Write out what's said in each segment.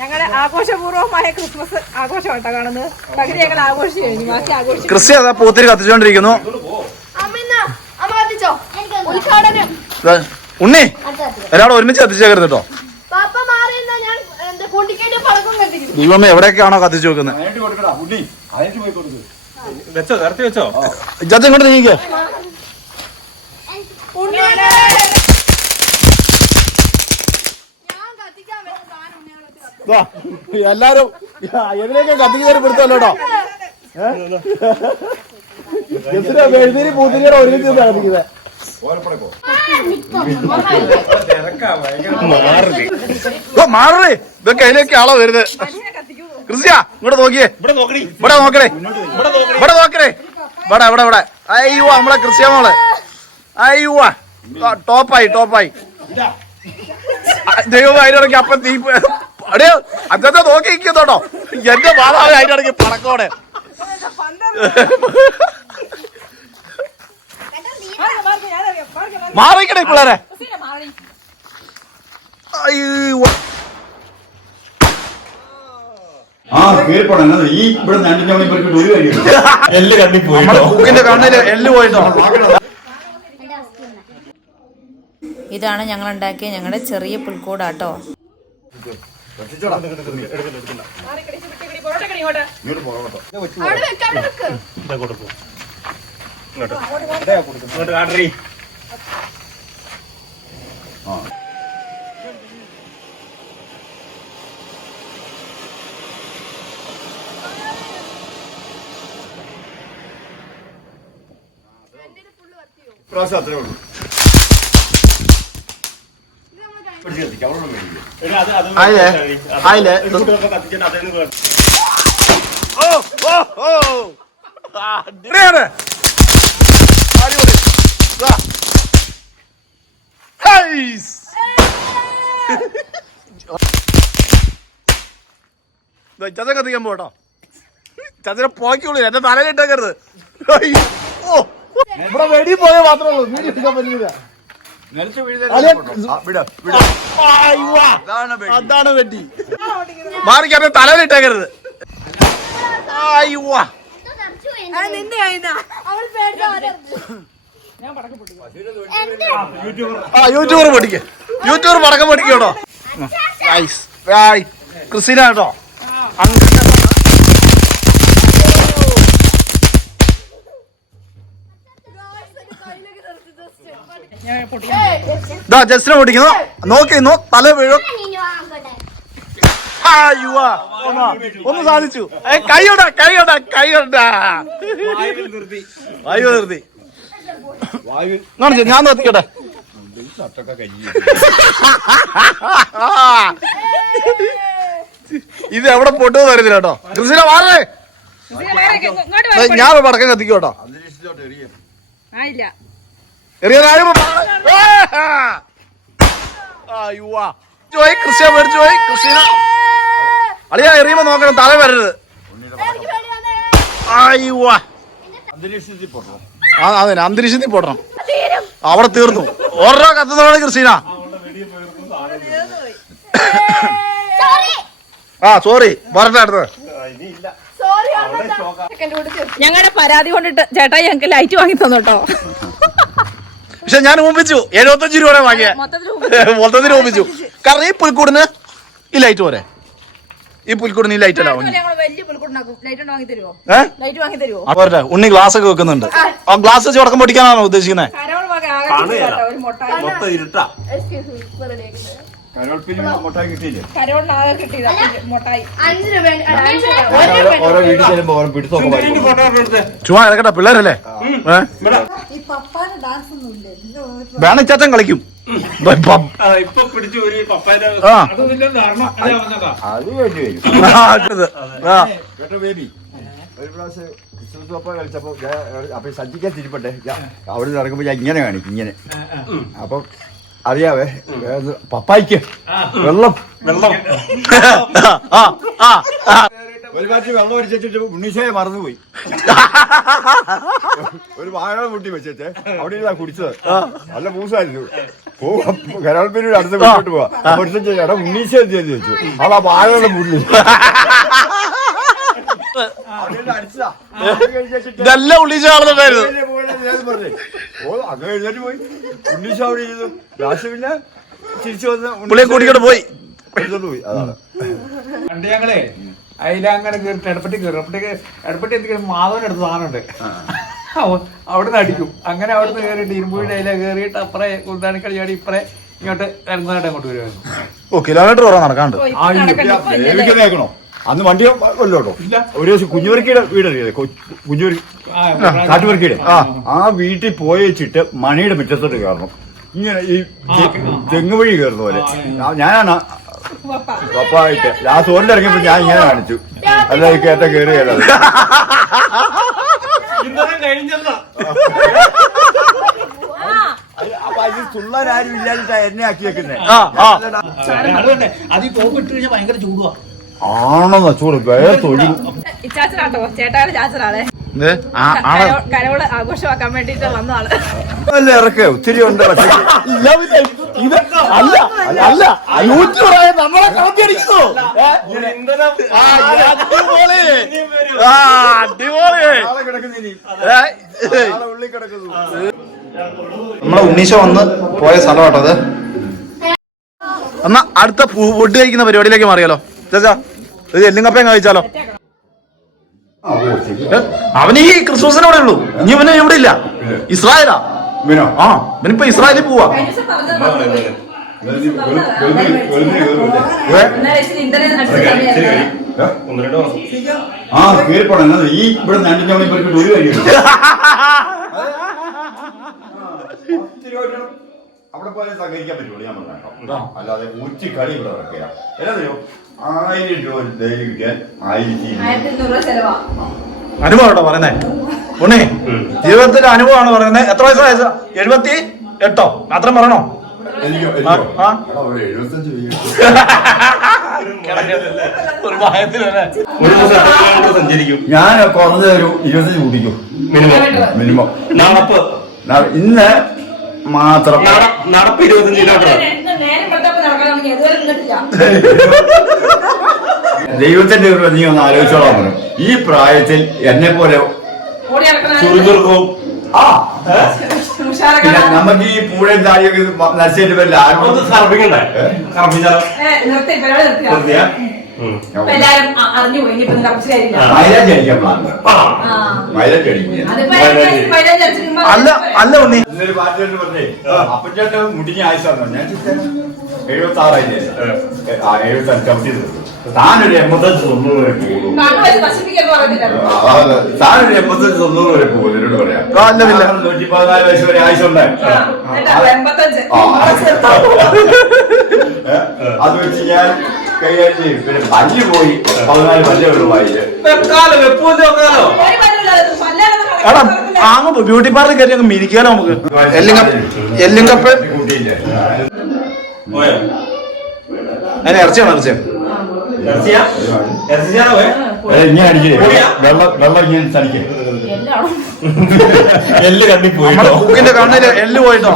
ഞങ്ങളുടെ ആഘോഷപൂർവമായ ക്രിസ്മസ് ആഘോഷമായിട്ടാ കാണുന്നത്. പകുതി ഞങ്ങൾ ആഘോഷിച്ചു കഴിഞ്ഞു, ബാക്കി ആഘോഷിച്ചു. ക്രിസ്ത്യ അതാ പൂത്തിരി കത്തിച്ചോണ്ടിരിക്കുന്നു. ഉണ്ണി എല്ലാവരും ഒരുമിച്ച് കത്തിച്ചേക്കരുത് കേട്ടോ. ദൈവമേ എവിടെയൊക്കെയാണോ കത്തിച്ചു വെക്കുന്നത്? ഇജാത്ത് ഇങ്ങോട്ട് നീങ്ങിക്കോ. എല്ലാരും എതിലേക്ക് കത്തിക്കുന്നതിന് പിടുത്തല്ലോ കേട്ടോ. എഴുതിരി പൂത്തിരിയുടെ ഒരുമിച്ച് കത്തിക്കുന്നത്. മാറേ ഇതൊക്കെ അതിലേക്ക് ആളോ വരുന്നത്. ക്രിസ്ത്യ ഇങ്ങോട്ട് നോക്കിയേ, ഇവിടെ നോക്കണേ, ഇവിടെ നോക്കണേ, ഇവിടെ ഇവിടെ ഇവിടെ. അയ്യോ നമ്മളെ ക്രിസ്ത്യ മോള്, അയ്യോ ടോപ്പായി. ദൈവം അതിനിടയ്ക്ക് അപ്പം തീ അടയോ അന്നത്തെ നോക്കി നിൽക്കുന്നോട്ടോ. എന്റെ മാതാവ് അതിനിടയ്ക്ക് പടക്കോടെ. മാറിക്കണേ പിള്ളേരെ. കുക്കിന്റെ കണ്ണില് എല്ല് പോയിട്ടോ. ഇതാണ് ഞങ്ങൾ ഉണ്ടാക്കിയ ഞങ്ങളുടെ ചെറിയ പുൽക്കൂടാട്ടോ. അത്രേ ഉള്ളൂ. ചത കത്തിക്കാൻ പോട്ടോ. ചതിനെ പോക്കുള്ളൂ, എന്റെ തലയിട്ടേക്കരുത്. ഇവിടെ വെടി പോയ മാത്രമേ ഉള്ളൂ, വീഡിയോ എടുക്കാൻ പറ്റില്ല. അതാണ് വെട്ടി. മാറിക്കാതെ തലയിട്ടേക്കരുത്. യൂട്യൂബർ പഠിക്ക, യൂട്യൂബർ പടക്കം പഠിക്കട്ടോ. ക്രിസ്റ്റീന കേട്ടോ. ജസ്റ്റിനെ പൊട്ടിക്കുന്നു. നോക്കി തല വീഴും. ഒന്ന് സാധിച്ചു. കൈയുണ്ട വായു നിർത്തി. ഞാൻ നിർത്തിക്കട്ടെ. ഇത് എവിടെ പൊട്ടുമെന്ന് അറിയത്തില്ല കേട്ടോ. ക്രിസ്റ്റീന മാറേ, ഞാൻ പടക്കം കത്തിക്കോട്ടോ. ക്രിസ്റ്റ്യ മേടിച്ചു പോയി. ക്രിസ്റ്റീന അളിയാ എറിയുമ്പോ നോക്കണം, തല വരരുത്. അതെ അന്തരീക്ഷത്തിൽ പൊട്ടണം. അവിടെ തീർന്നു. ഓരോ കത്തുന്നതാണ് ക്രിസ്റ്റീന. സോറി പറഞ്ഞ അടുത്തത്. ഞങ്ങളുടെ പരാതി കൊണ്ടിട്ട് ചേട്ടായി ഞങ്ങൾക്ക് ലൈറ്റ് വാങ്ങി തന്നോട്ടോ. പക്ഷെ ഞാൻ ഓപ്പിച്ചു 75 രൂപ വാങ്ങിയ മൊത്തത്തിൽ ഓപ്പിച്ചു. കാരണം ഈ പുൽക്കൂടിന് ഈ ലൈറ്റ് പോരെ. ഈ പുൽക്കൂടിന് ഈ ലൈറ്റ് അല്ല പോരട്ടെ. ഉണ്ണി ഗ്ലാസ് ഒക്കെ വെക്കുന്നുണ്ട്. ആ ഗ്ലാസ് വെച്ച് ഉടക്കം പൊട്ടിക്കാനാണോ ഉദ്ദേശിക്കുന്നത്? ചുമ്മാ ഇറക്കട്ടെ, പിള്ളേരല്ലേ. വേണം ചേട്ടൻ കളിക്കും. കളിച്ചപ്പോ അപ്പൊ സജ്ജിക്കാൻ തിരിപ്പട്ടെ. അവിടെ നടക്കുമ്പോ ഞാൻ ഇങ്ങനെ കാണിക്കും, ഇങ്ങനെ. അപ്പൊ അറിയാവേ പപ്പായിക്ക് വെള്ളം ഒരു പാറ്റി വെള്ളം ഒഴിച്ചിട്ട് ഉണ്ണീശയെ മറന്നുപോയി. ഒരു വാഴ മുട്ടി വെച്ചിട്ട് അവിടെ ഇരുന്നാ കുടിച്ചത്. നല്ല പൂസായിരുന്നു. കരാൾപ്പേരിയുടെ അടുത്ത് വീട്ടിലോട്ട് പോവാ. എടാ ഉണ്ണീശ എന്ത് ചെയ്തു ചോദിച്ചു. അവളാ വാഴയുടെ മുന്നിൽ ഇതെല്ലാം ഉള്ളീച്ച കാണുന്നുണ്ടായിരുന്നു. ഓ അങ്ങനെ എഴുന്നേറ്റ് പോയി. ഉണ്ണീശ അവിടെ ചെയ്തു. ലാസ്റ്റ് പിന്നെ തിരിച്ചു വന്ന് പുള്ളിയെ കൂട്ടിക്കൊണ്ട് പോയി. പോയി. അതാണ് പണ്ട് ഞങ്ങളെ അതിലങ്ങനെ കയറിട്ട് ഇടപെട്ടി എന്തെങ്കിലും മാധവൻ എടുത്ത സാധനമുണ്ട്. അവിടെ നിന്ന് അടിക്കും. അങ്ങനെ അവിടെ നിന്ന് കയറിയിട്ട് ഇരുമ്പൂഴിന്റെ അതിലെ കയറിയിട്ട് അപ്പുറേ കുന്താണിക്കളി ചാടി ഇപ്പറേ ഇങ്ങോട്ട് ഇറങ്ങുന്നതായിട്ട് അങ്ങോട്ട് വരുമായിരുന്നു. ഓ കിലോമീറ്റർ കുറവ് നടക്കാണ്ട്. ദേവിക്കുന്നേക്കണോ അന്ന് വണ്ടി കൊല്ലോട്ടോ. ഒരു ദിവസം കുഞ്ഞുവർക്കിയുടെ വീടറിയത് കുഞ്ഞുവരി കാട്ടുവർക്കിയുടെ ആ വീട്ടിൽ പോയി വെച്ചിട്ട് മണിയുടെ മുറ്റത്തോട്ട് കയറണം. ഇങ്ങനെ ഈ തെങ്ങ് വഴി കയറുന്ന പോലെ ഞാനാണ് പപ്പായിട്ട് ആ സോറിന്റെ ഇറങ്ങിയപ്പോ ഞാൻ ഇങ്ങനെ കാണിച്ചു. അല്ല ഈ കയറ്റ കയറി കയറാതെ അപ്പൊ അതിൽ തുള്ളാരും ഇല്ലാതിട്ടാ എന്നെ ആക്കി വെക്കുന്നേ. അത് ഈ പോക്ക് ഇട്ട് കഴിഞ്ഞാൽ ഭയങ്കര ചൂടുവാ. ആണെന്നാ ചൂട് വേറെ തൊഴിൽ ചാച്ചനാട്ടോ, ചേട്ടായുടെ ചാച്ചനാണേ. കരോള് ആഘോഷമാക്കാൻ വേണ്ടിട്ട് വന്ന ആള്. അല്ല ഇറക്കെ ഒത്തിരി ഉണ്ട്. പക്ഷേ നമ്മളെ ഉണ്ണീശ വന്ന് പോയ സ്ഥലമാട്ടത്. എന്നാ അടുത്ത ഫുഡ് കഴിക്കുന്ന പരിപാടിയിലേക്ക് മാറിയാലോ. ചേച്ചാ ഇത് എല്ലുങ്കപ്പയും കഴിച്ചാലോ. അവന് ഈ ക്രിസ്മസിനോടെ ഉള്ളൂ. ഇനി ഇവന് ഇവിടെ ഇല്ല. ഇസ്രായേലാ. ആ ഇവനിപ്പോ ഇസ്രായേലിൽ പോവാ. ഈ ഇവിടെ അവിടെ പോലെ സഹകരിക്കാൻ പറ്റുള്ളൂ. ഞാൻ പറഞ്ഞോ. അല്ലാതെ ഊറ്റി കളി ഇവിടെ ഇറക്കുക. എന്നറിയോ 1000 രൂപ ഡെയിലി കിട്ടിയാൽ 1200 അനുഭവം കേട്ടോ പറയുന്നേ. ഉണ്ണി ജീവിതത്തിന്റെ അനുഭവമാണ് പറയുന്നത്. എത്ര വയസ്സായ 78 മാത്രം പറയണോ? ഞാൻ കുറഞ്ഞ ഒരു 25 കുടിക്കും മിനിമം. ഇന്ന് മാത്രം നടപ്പ് 25 കിലോമീറ്റർ. ദൈവത്തിന്റെ ഒരു നീ ഒന്ന് ആലോചിച്ചോളാം. ഈ പ്രായത്തിൽ എന്നെ പോലെ പിന്നെ നമുക്ക് ഈ പൂഴയും താടിയൊക്കെ നശിച്ചിട്ട് വരില്ല. മൈലേജ് അടിക്കാൻ അല്ല ഉണ്ണി ഇന്നൊരു പാർട്ടി പറഞ്ഞേ അപ്പച്ചേട്ട മുടിഞ്ഞ ആയുസാണ്. ഞാൻ 76 75 താനൊരു 85-90 വരെ പോകുള്ളൂ. താനൊരു 85-90 വരെ പോകും. എന്നോട് പറയാം 114 വയസ്സ് വരെ ആയുസുണ്ടായി. അത് വെച്ച് ഞാൻ കൈകാര്യം ചെയ്യും. പിന്നെ പല്ല് പോയി 14 പല്ല് വെള്ളമായി. അങ്ങ് ബ്യൂട്ടി പാർലർ കയറി അങ്ങ് മിരിക്കാലോ നമുക്ക്. എല്ലുങ്കപ്പ അതിന് ഇറച്ചിയാണോ? ഇങ്ങനെ അടിക്കേ വെള്ളം ഇങ്ങനെ തടിക്കേ എല്ല് കണ്ണി പോയി. കുക്കിന്റെ കണ്ണില് എല്ല് പോയിട്ടോ.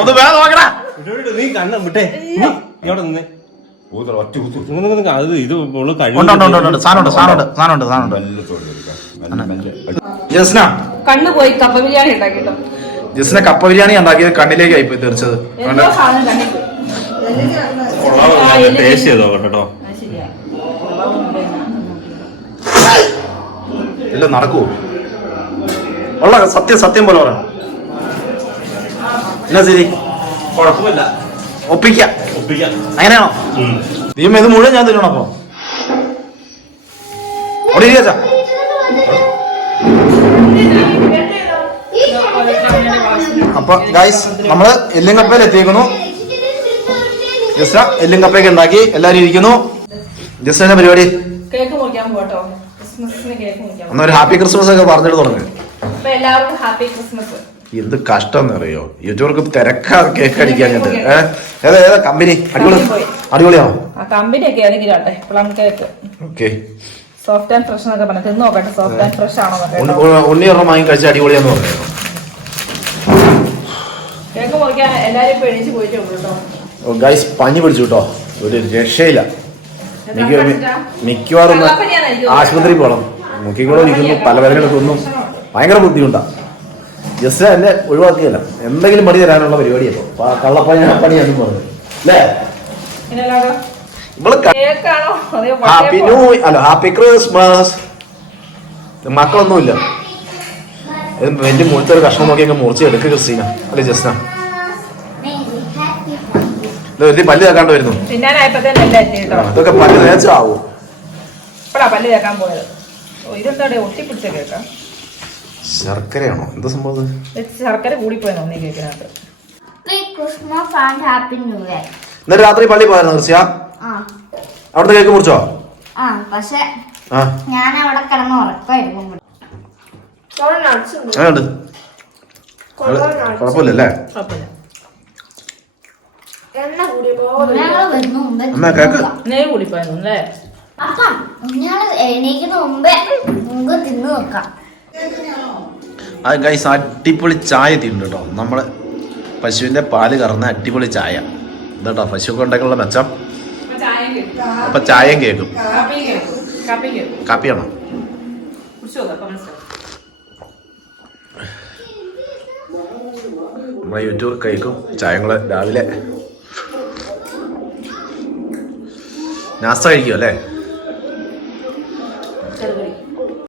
ഒന്ന് വേറെ നോക്കടാ. നീ കണ്ണ് വിട്ടേ. ഇവിടെ നിന്നേ. ജസ്ന കണ്ണു പോയി കപ്പ ബിരിയാണി ഉണ്ടാക്കിട്ടോ. ജസ്ന കപ്പ ബിരിയാണി ഉണ്ടാക്കിയത് കണ്ണിലേക്ക് ആയിപ്പോയി തീർച്ചത്. ടേസ്റ്റ് ചെയ്തോ കേട്ടോ. ഇല്ല നടക്കൂ. ഉള്ള സത്യം പോലെ പറയണം. എന്നാ ശരി കുഴപ്പമില്ല. ഒപ്പിക്കാം. അങ്ങനെയാണോ? നീ ഇത് മുഴുവൻ ഞാൻ തരണം. അപ്പൊ അവിടെ ഇരിക്കാ. അപ്പൊ ഗൈസ് നമ്മള് എല്ലുങ്കപ്പയിൽ എത്തിയിരിക്കുന്നു. ജസ്ന എല്ലുങ്കപ്പയൊക്കെ ഉണ്ടാക്കി എല്ലാരും ഇരിക്കുന്നു. ജസ്റ്റിന്റെ പരിപാടി കേക്ക് മുറിക്കാൻ പോട്ടോ. ക്രിസ്മസിന് കേക്ക് മുറിക്കാൻ. എന്നൊരു ഹാപ്പി ക്രിസ്മസ് ഒക്കെ പറഞ്ഞിട്ട് തുടങ്ങി. അപ്പൊ എല്ലാവർക്കും ഹാപ്പി ക്രിസ്മസ്. എന്ത് കഷ്ടം എന്ന് അറിയോ? യൂട്യൂബർക്ക് തിരക്കാ കേക്ക് അടിക്കാഞ്ഞിട്ട്. ഏതാ കമ്പനി? അടിപൊളിയാണോ? കമ്പനി ഒക്കെ ഏതെങ്കിലും ആട്ടെ. Plum cake. Okay. Soft and fresh എന്നൊക്കെ പറഞ്ഞു. തിന്ന് നോക്കട്ടെ സോഫ്റ്റ് ആൻഡ് ഫ്രഷ് ആണോ? ഉണ്ണി ഒരെണ്ണം വാങ്ങി കഴിച്ച അടിപൊളിയാന്ന് പറഞ്ഞു. നോക്കിയാൽ എല്ലാരും ഇപ്പൊ എണീച്ച് പോയിട്ടേ ഉള്ളൂ കേട്ടോ. ഗൈസ് പനി പിടിച്ചു കേട്ടോ, ഒരു രക്ഷയില്ല. മിക്കവാറും ആശുപത്രി പോകണം. മുക്കിക്കൂടെ ഇരിക്കുന്നു, പല വേദനകൾക്കൊന്നും ഭയങ്കര ബുദ്ധിമുട്ടാ. ജസ്റ്റ് എന്നെ ഒഴിവാക്കിയല്ല, എന്തെങ്കിലും പണി തരാനുള്ള പരിപാടിയല്ലോ. കള്ളപ്പണിയാണെന്ന് പറഞ്ഞു അല്ലേ? ഹാപ്പി ന്യൂ അല്ല ഹാപ്പി ക്രിസ്മസ്. മക്കളൊന്നുമില്ല. വലിയ മുഴുത്തൊരു കഷ്ണം നോക്കി അങ്ങ് മുറിച്ച് എടുക്കുക ക്രിസ്റ്റീന അല്ലെ ജസ്ന. വലിയ പല്ല് തേക്കാണ്ട് വരുന്നു. ഇതൊക്കെ പല്ല് തേച്ചാവോ? പല്ല് തേക്കാൻ പോയത്. ഇതെന്താ ഒട്ടിപ്പിടിച്ച കേക്കാം. ശർക്കരയാണോ എന്താ സംഭവം? ശർക്കര കൂടിപ്പോയെന്നോ നീ കേക്കിനകത്ത്. ഇന്നലെ രാത്രി പള്ളി പോയായിരുന്നു ക്രിസ്ത്യ? അവിടുത്തെ കേക്ക് മുറിച്ചോ? പക്ഷെ ഞാൻ അവിടെ കിടന്ന് ഉറപ്പായിരുന്നു. കുഴപ്പമില്ലല്ലേ? അമ്മ കേക്ക് നെയ്യ് കൂടിപ്പോയെന്നു അല്ലേ? അപ്പം ഞങ്ങള് എണീക്കുന്ന മുമ്പേ നമുക്ക് തിന്നു നോക്കാം. അത് ഗൈസ് അടിപൊളി ചായ തിന്നു കേട്ടോ. നമ്മള് പശുവിന്റെ പാല് കറന്ന അടിപൊളി ചായ ഇതാട്ടോ പശുവൊക്കെ ഉണ്ടാക്കാനുള്ള മെച്ചം. അപ്പൊ ചായയും കേക്കും. കാപ്പിയാണോ? നമ്മളെ യൂട്യൂബ് കഴിക്കും ചായങ്ങള് രാവിലെ നാസ്ത കഴിക്കും അല്ലേ?